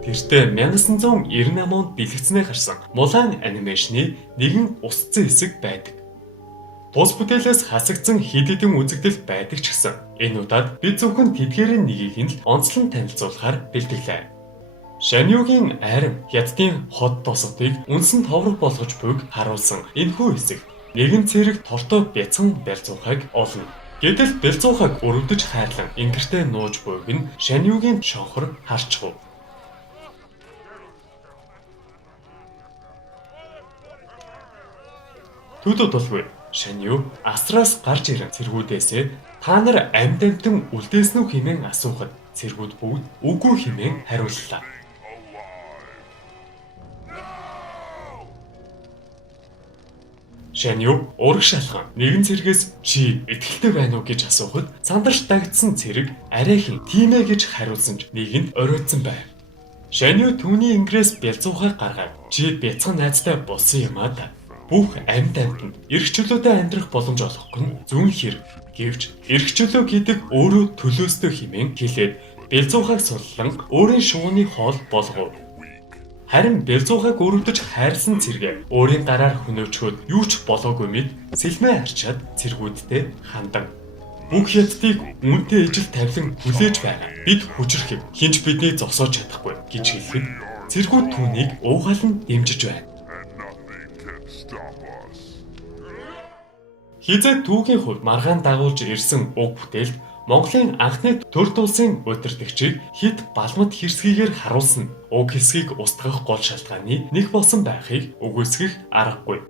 Тэртээ 1998 онд бэлэгдснээр гарсан Mulan анимашны нэгэн устсан хэсэг байдаг. Бус бүтээлээс хасагдсан хэд хэдэн үзэгдэл байдаг ч гэсэн энэ удаад бид зөвхөн тэдгээрийн нэгийг нь л онцлон танилцуулахаар бэлтгэлээ. Шаньюгийн айрам хятадын хот тосгодыг үнсэн товрог болгож буйг харуулсан энэхүү хэсэг нэгэн цэрэг тортой бяцхан бэлзуухайг олно. Гэтэл бэлзуухайг өрөвдөж хайрлан ингэртэй нууж буйг нь Шаньюгийн шонхор харчихв. Төдөө толгүй Шанью Астраас гарч ирэн цэргүүдээсээ та нар амьд амьтан үлдээсэн үү хэмээн асуухад цэргүүд бүгд үгүй хэмээн хариуллаа. Шанью ураг шалхан нэгэн цэргээс чи итгэлтэй байна уу гэж асуухад сандарч дагдсан цэрэг арайхийн тийм ээ гэж хариулсан ч нэг нь оройтсон байв. Шанью түүний ингрээс бялзуухай гаргаад чи бяцхан найзтай болсон юм аа да. Бүх амьд амьтанд эрх чөлөөтэй амьдрах боломж олгох нь зүүн хэрэг. Гэвч эрх чөлөө гэдэг өөрөө төлөөстэй хэмээн хэлээд бэлзуухайг суллан өөрийн шууны хоол болгов. Харин бэлзуухайг өрөвдөж хайрлсан цэргээ өөрийн гараар хөнөөчхөд юу ч болоогүй мэд сэлмээ арчаад цэргүүдтэй хандан. Бүх хятадыг үнтэй ижил тавилан хүлээж байгаа. Бид хүчрэхэг хинч биднийг зогсоож чадахгүй гэж хэлэхэд цэргүүд түүнийг уугаалan дэмжиж байна. Хизээ түүхийн хувьд маргаан дагуулж ирсэн уг бүтээлд Монголын анхны төр тулсын удирдагчийг хит балмад хэрсгийгээр харуулсан уг хэсгийг устгах гол шалтгааны нэг болсон байхыг үгүйсгэх аргагүй.